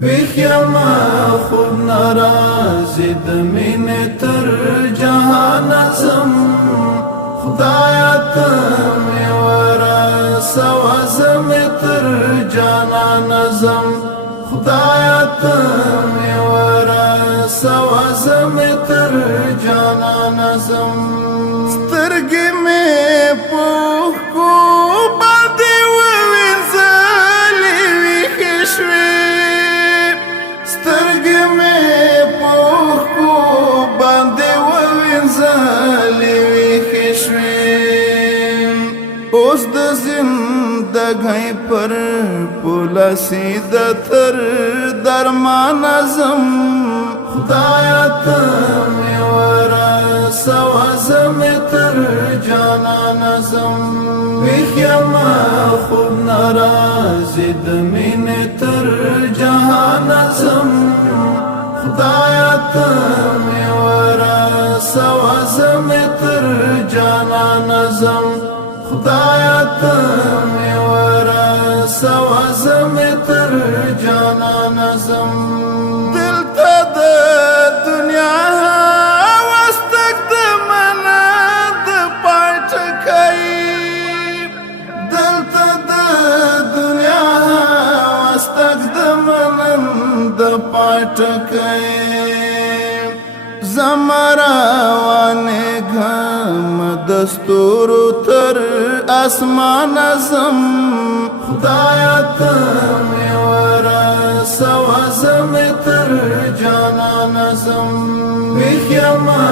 ویخیما خوب نرازی دمین تر جهان ازم خدایتم یورا سوازم تر جانان ازم خدایتم یورا سوازم تر جانان ازم سترگی میں پوخ کو باندی ووینزلی ویخشوی سترگی میں پوخ کو باندی ووینزلی ویخشوی اوس د زندگی پر پولا سیده تر درمان ازم خدایتم یورا سوازم تر جانان ازم ویخیما خوب نرازی دمین تر جهان ازم خدایتم یورا سوازم تر جانان ازم خدایتم یورا سوازم تر جانان ازم دلتا د دنیا واستک د منا د پټکای دلتا د دنیا واستک د منا د پټکای زمراوانه غم دستور تر اسمان ازم خدایتم یورا سوازم تر جانان ازم ویخیما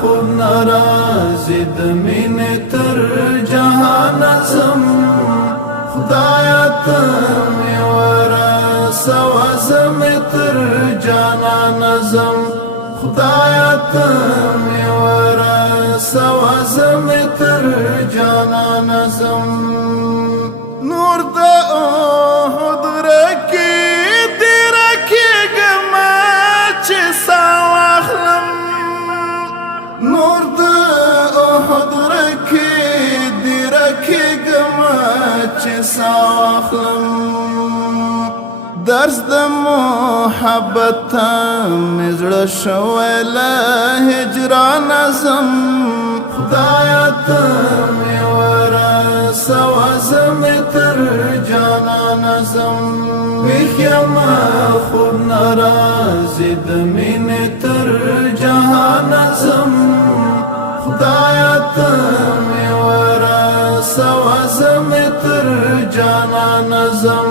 خوب نرازی دمین تر جهان ازم خدایتم یورا سوازم تر جانان ازم خدایتم یورا سوازم تر جانان ازم نور د احد رکی دی رکی گما چه ساواخلم نور د احد رکی دی رکی گما چه ساواخلم درس د محبت مزړه شویل هجران ازم خدایتم یورا سوازم تر جانان ازم ویخیما خوب نرازی دمین تر جهان ازم خدایتم یورا سوازم تر جانان ازم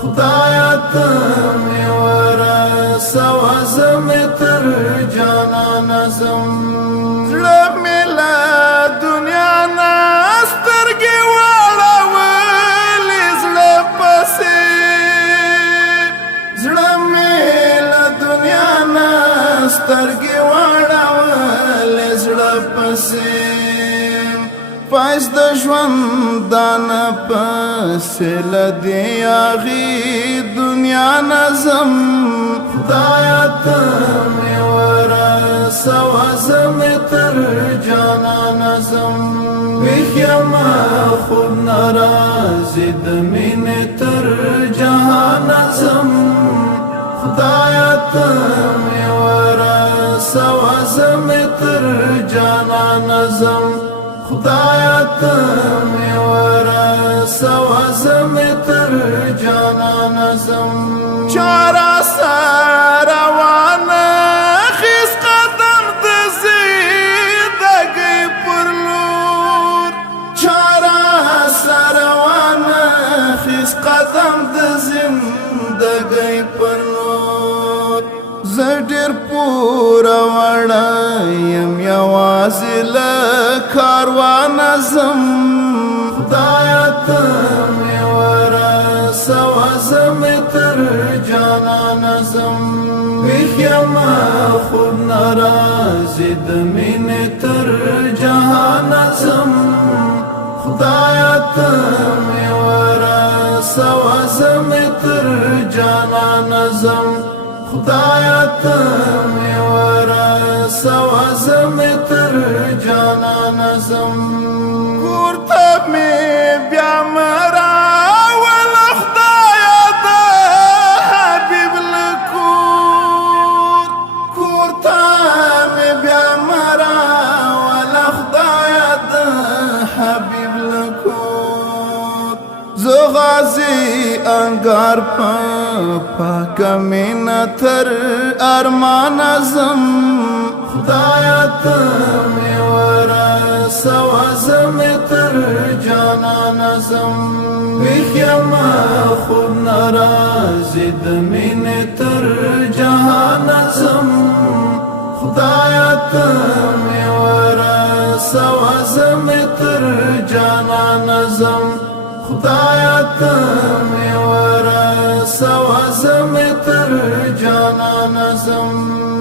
خدایتم یورا سوازم تر جانان ازم زړه ملا دنیا ناسترګي واړولې زړه پسې زړه ملا دنیا ناسترګي واړولې زړه پسې پاس د ژوند دان پس لدی اغي دنیا نظم خدایتم یورا سوازم تر جانان ازم ویخیما خوب نرازی دمین تر جهان ازم خدایتم یورا سوازم تر جانان ازم خدایتم یورا سوازم تر جانان ازم چارا سروان خیس قدم د زندگی پر لور چارا سروان خیس قدم د زندگی پر لور زډر پورا وړایم یوازې له کاروان ازم خدایتم یورا سوازم تر جانان ازم ویخیما خوب نرازی دمین تر جهان ازم خدایتم یورا سوازم تر جانان ازم خدایتم یورا سوازم تر جانان ازم کورته می بیا مرا ول خدای د حبیب پروردگار پاک مینا تر ارمان ازم خدایا تمی ورسو ازم تر جانان ازم ویخیم خود نرازی دمین تر جهان ازم خدایا تمی ورسو ازم تر جانان ازم خدایا تمی ورسو ازم تر جانان ازم